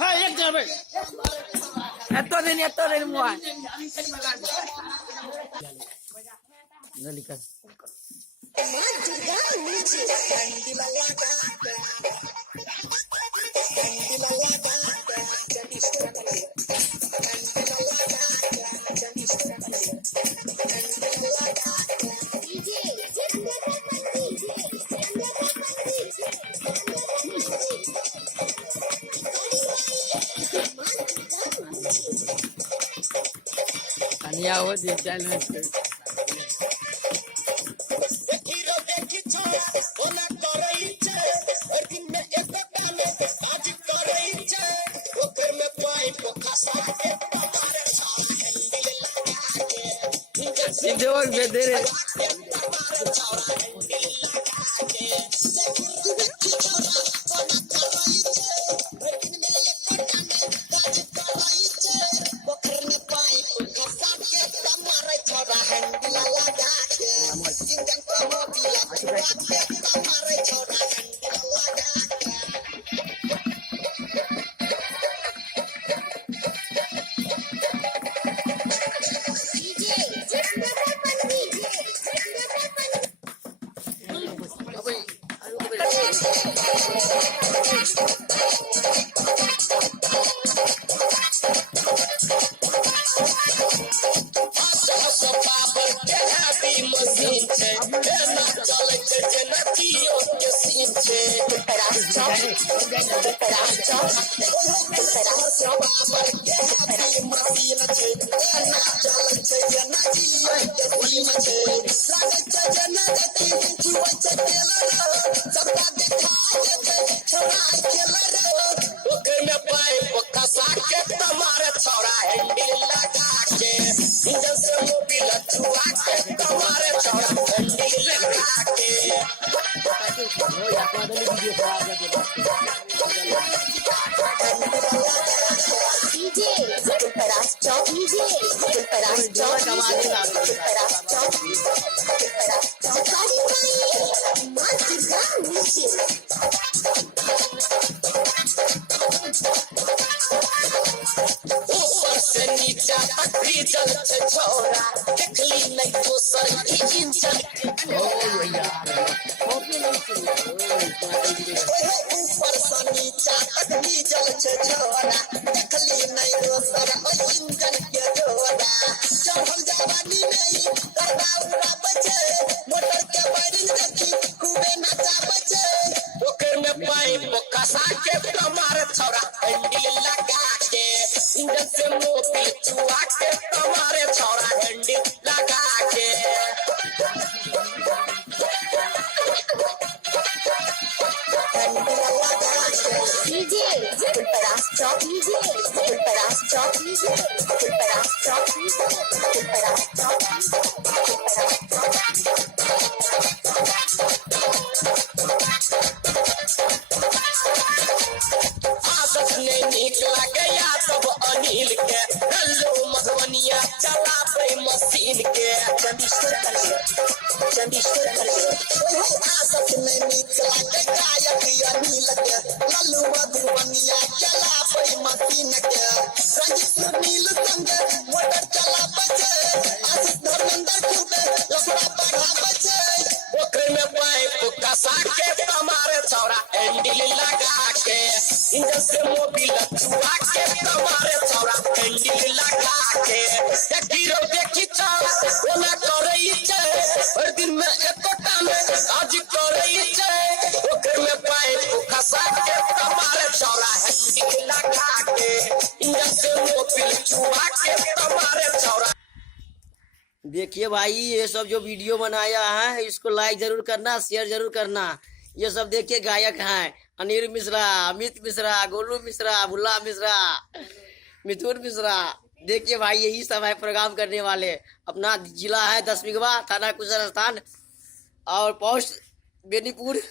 हाँ एक जगह पे esto del mual. Kaniya ho di channel पे सीधे और बेदरे देखिए भाई, ये सब जो वीडियो बनाया है इसको लाइक जरूर करना, शेयर जरूर करना। ये सब देखिए गायक हैं अनिल मिश्रा, अमित मिश्रा, गोलू मिश्रा, भुल्ला मिश्रा, मिथुन मिश्रा। देखिए भाई, यही सब है प्रोग्राम करने वाले। अपना जिला है 10 बिगवा, थाना कुशल स्थान और पोस्ट बेनीपुर।